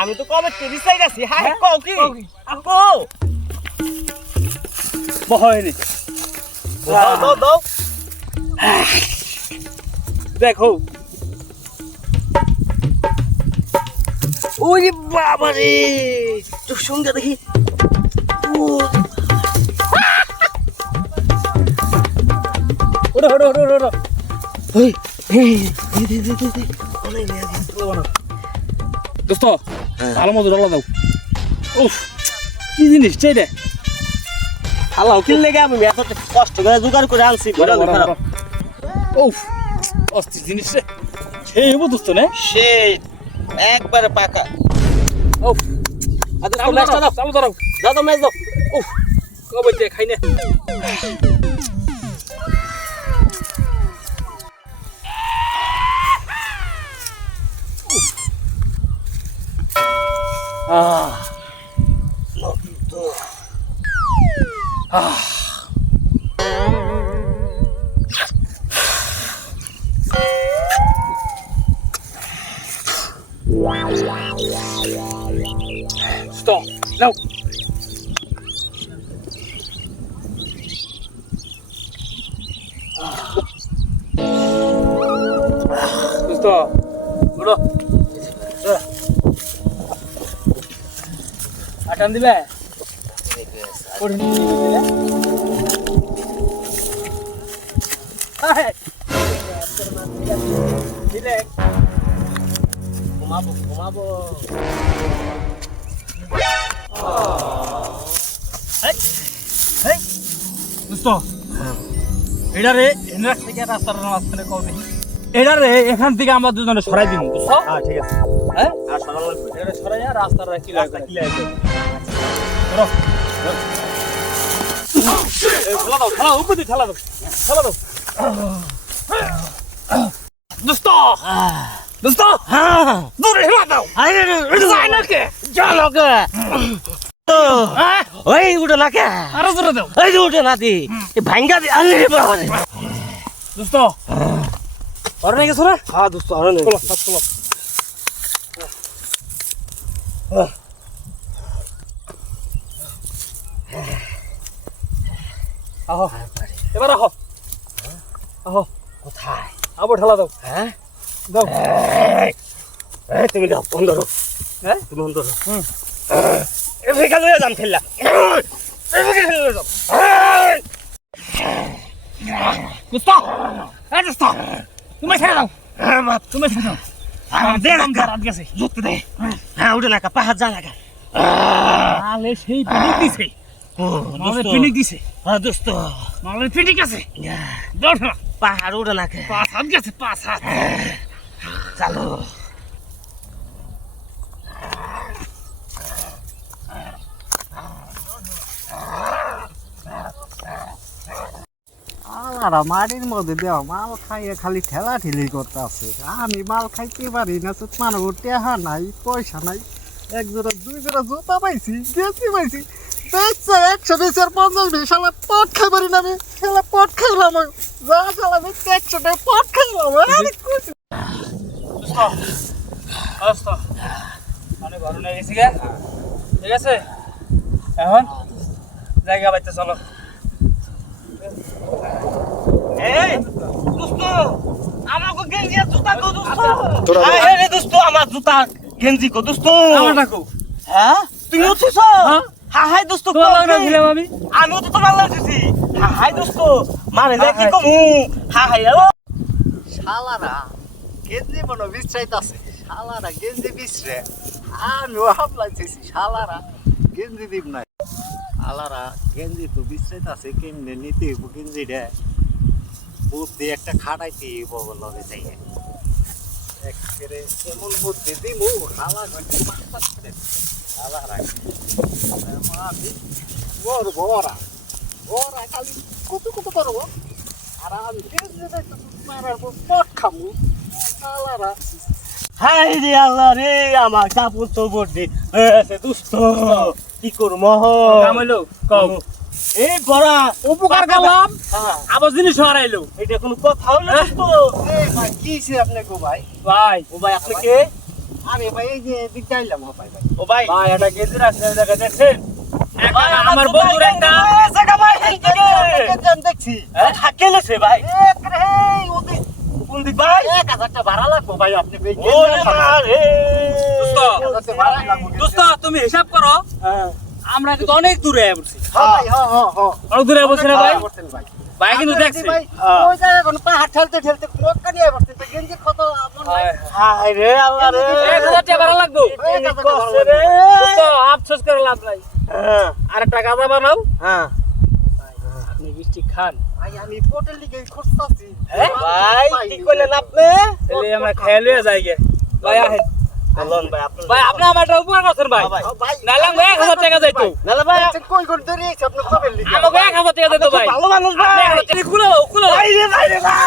আমি তো কবে তেরি চাই গেছি হাই কও কি কও বহয়নি দাও দাও দেখো ওরে বাবা রে চোখ সঙ্গে দেখি ওটা ওটা ওটা ওটা ওই দোস্ত ভালো মতো ডলা দাও উফ কি জিনিস চাই রে আল্লাহ কিনলে গে আমি এত কষ্ট করে জোগাড় করে আনছি উফ অস্থির জিনিস রে সেই হবো দোস্ত না সেই একবারে পাকা উফ আচ্ছা চালু দাও চালু দাও দাও ম্যাচ দাও উফ কবে যে খাই না Stop. No. Stop. Bro. Akan dibe. Puri dibe. Hai. Dibe. ঘুমাবো দোস্ত এটারে এনার থেকে রাস্তার মাঝখানে কও দেখি এটারে এখান থেকে আমরা দুজনে সরাই দিব বুঝছ হ্যাঁ ঠিক আছে হ্যাঁ আর সরানো লাগবে এটা সরাইয়া রাস্তার কি রাস্তা ক্লিয়ার করে ধরো ঠেলা দাও ঠেলা উপর দিয়ে ঠেলা দাও দোস্ত দোস্ত হ্যাঁ দূরে হেলা দাও আরে যাই না কে চলো কে ওই উঠে না কে আরো দূরে দাও এই যে উঠে না দি ভাঙ্গা দি আরে বাবা রে দোস্ত আর নাই গেছ না হ্যাঁ দোস্ত আরে নে চলো চলো আহো এবার আহো আহো কোথায় আবার ঠেলা দাও হ্যাঁ দাও এই তুমি দাও বন্ধ করো হ্যাঁ তুমি বন্ধ করো এদিকে লয়ে যাম খেললা এদিকে খেলে যাও দোস্ত এই দোস্ত তুমি ছেড়ে দাও তুমি ছেড়ে দাও দে না রাত গেছে যুক্ত দে হ্যাঁ উঠে না পাহাড় যা লাগা আলে সেই পিনিক দিছে ও নালে দোস্ত পিনিক দিছে হ্যাঁ দোস্ত নালে পিনিক আছে দাও ঠেলা পাহাড় উঠে না কে পাঁচ হাত গেছে পাঁচ হাত চালো আলারা মাটির মধ্যে দেওয়া মাল খাইয়ে খালি ঠেলা ঠেলি করতে আছে আমি মাল খাইতে পারি না তো মানুষ টেহা নাই পয়সা নাই এক জোড়া দুই জোড়া জুতা পাইছি গেছি পাইছি দেখছে 120 শালা পট খাই পারি না আমি শালা পট খাইলাম যা শালা আমি 100 টাকা পট খাইলাম আরে কুছ দোস্ত মানে ঘর নিয়ে গেছি গে ঠিক আছে এখন জায়গা বাইতে চলো এই দোস্ত আমাকে গেঞ্জি আর জুতা কো দোস্ত আরে দোস্ত আমার জুতা গেঞ্জি কো দোস্ত আমার ডাকো হ্যাঁ তুমি উঠছিস হ্যাঁ হাই দোস্ত তো লাগা ছিলাম আমি আমিও তো তোমার লাগছি হ্যাঁ হাই দোস্ত মানে যা কি কমু হ্যাঁ হাই ও শালারা গেঞ্জি মনে বিশ্রাইতাছে শালারা গেঞ্জি বিশ্রে আমিও হামলাইতেছি শালারা গেঞ্জি দিব নাই শালারা গেঞ্জি তো বিশ্রাইতাছে কেমনে নিতে হইব গেঞ্জিটা বুদ্ধি একটা খাটাইতে হইব লগে যাই একেবারে এমন বুদ্ধি দিমু শালা ঘন্টা পাঁচ করে শালারা আমি করবো ওরা খালি কত কত করবো আর আমি গেঞ্জিটা মারার পর পট খামু শালারা হাই রে আল্লাহ রে আমার কাপড় তো বড়ি এসে দোস্ত কি করব কামাইলো কও এই বড়া উপকার করলাম হ্যাঁ আবার জিনিস হারাইলো এটা কোনো কথা হলো দোস্ত এই ভাই কিছে আপনি গো ভাই ভাই ও ভাই আপনি কে আমি ভাই এই যে দিক যাইলাম ভাই ভাই ও ভাই ভাই এটা গেঞ্জি রাখছে দেখা দেখছেন ভাই, আমার জুতা বন্ধুর একটা গেছে গা ভাই, এই দিকে। দেখছি থাকেলেছে ভাই এক রে ওদের কোন দিক ভাই 1000 টাকা ভাড়া লাগবো ভাই আপনি ভাই ওরে মারে দোস্ত, 1000 টাকা ভাড়া লাগবো দোস্ত তুমি হিসাব করো আমরা কিন্তু অনেক দূরে আয়া পড়ছি ভাই হ্যাঁ অনেক দূরে আয়া পড়ছি না ভাই করতেন ভাই ভাই কিন্তু দেখছি ভাই ওই জায়গায় কোন পাহাড় ঠেলতে ঠেলতে মক্কা নিয়ে বসতেন তো গেঞ্জি কত মন ভাই হায় রে আল্লাহ রে 1000 টাকা ভাড়া লাগবো কষ্ট রে দোস্ত আফসোস করে লাভ নাই আর একটা গাঁজা বানাও হ্যাঁ আপনি মিষ্টি খান ভাই আমি হোটেল লিগে খুঁজতাছি ভাই কি কইলেন আপনি তাহলে আমরা খেয়ে লইয়া যাই গে ভাই আহেন বলুন ভাই আপনি ভাই আপনি আমার একটা উপকার করছেন ভাই ভাই ভাই নাইলে আমি 1000 টাকা যাইতো নালে ভাই কই কোন ধরে এসে আপনি হোটেল লিগে আমাকে 1000 টাকা দিতো ভাই ভালো মানুষ ভাই খুলে দাও খুলে দাও ভাই রে ভাই রে ভাই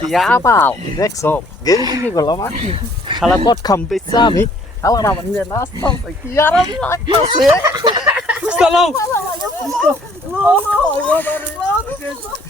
কি আবাল দেখছো গেঞ্জি নিয়ে গেলাম আমি শালা কট খাম বেচা আমি আমার আমার নিয়ে নাস্তা কি আরাম লাগতাছে চলো No, no, no, no, no, no, no, no, no, no, no, no,